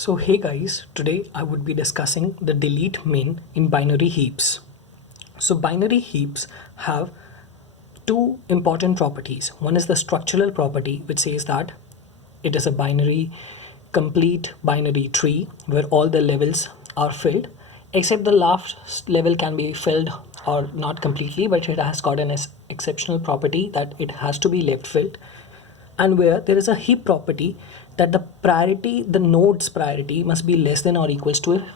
So hey guys, today I would be discussing the delete min in binary heaps. So binary heaps have two important properties. One is the structural property, which says that it is a binary, complete binary tree where all the levels are filled, except the last level can be filled or not completely, but it has got an exceptional property that it has to be left filled. And where there is a heap property that the node's priority must be less than or equals to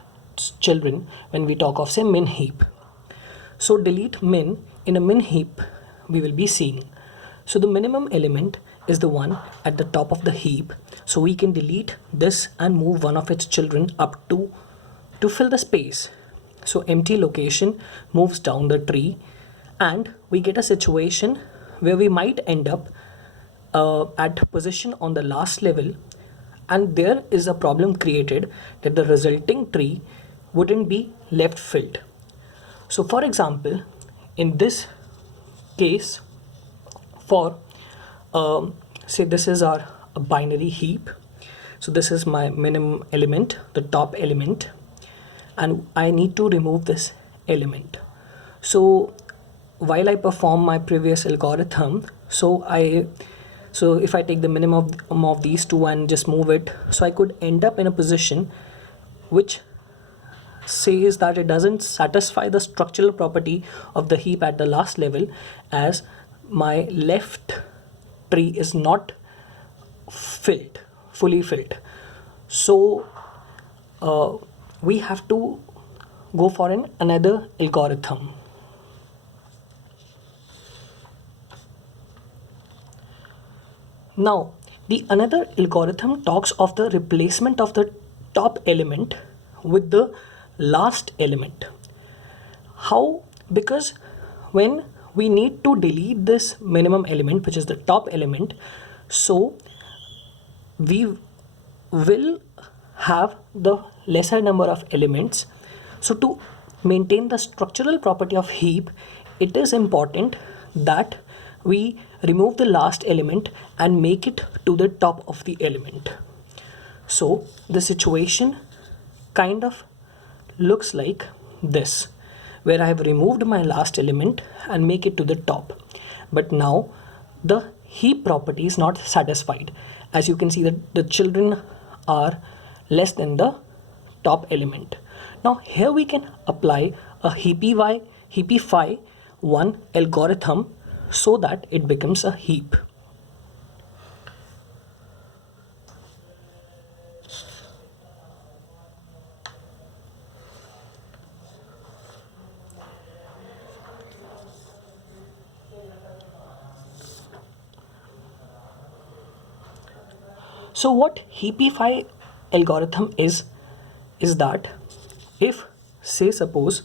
children when we talk of say min heap. So delete min in a min heap we will be seeing. So the minimum element is the one at the top of the heap. So we can delete this and move one of its children up to fill the space. So empty location moves down the tree and we get a situation where we might end up at position on the last level, and there is a problem created that the resulting tree wouldn't be left filled. So for example, in this case, for say this is our binary heap, so this is my minimum element, the top element, and I need to remove this element. So while I perform my previous algorithm, so if I take the minimum of these two and just move it, so I could end up in a position which says that it doesn't satisfy the structural property of the heap at the last level, as my left tree is not fully filled. So we have to go for another algorithm. Now, the another algorithm talks of the replacement of the top element with the last element. How? Because when we need to delete this minimum element, which is the top element, so we will have the lesser number of elements. So to maintain the structural property of heap, it is important that we remove the last element and make it to the top of the element. So the situation kind of looks like this, where I have removed my last element and make it to the top. But now the heap property is not satisfied. As you can see that the children are less than the top element. Now here we can apply a Heapify one algorithm so that it becomes a heap. So what Heapify algorithm is that if say suppose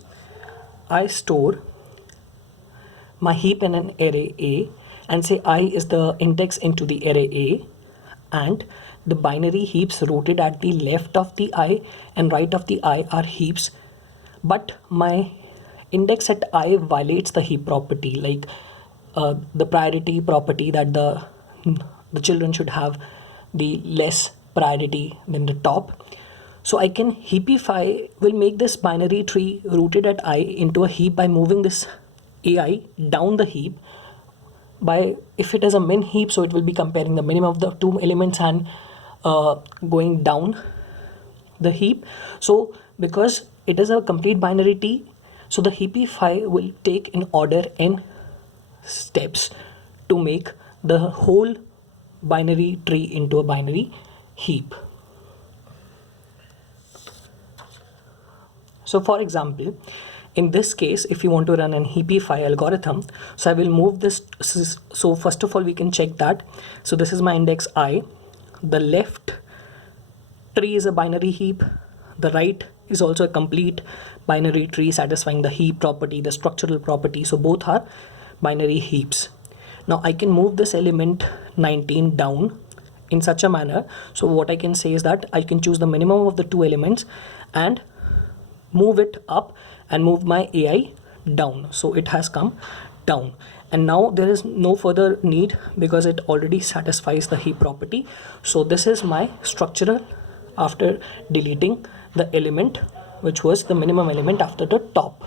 I store my heap in an array A and say I is the index into the array A, and the binary heaps rooted at the left of the I and right of the I are heaps, but my index at I violates the heap property, like the priority property that the children should have the less priority than the top. So I can Heapify will make this binary tree rooted at I into a heap by moving this AI down the heap. By if it is a min heap, so it will be comparing the minimum of the two elements and going down the heap. So because it is a complete binary tree, so the Heapify will take in order n steps to make the whole binary tree into a binary heap. So for example, in this case, if you want to run an Heapify algorithm, so I will move this. So first of all, we can check that. So this is my index I. The left tree is a binary heap. The right is also a complete binary tree satisfying the heap property, the structural property. So both are binary heaps. Now I can move this element 19 down in such a manner. So what I can say is that I can choose the minimum of the two elements and move it up and move my AI down. So it has come down, and now there is no further need because it already satisfies the heap property. So this is my structural after deleting the element which was the minimum element after the top.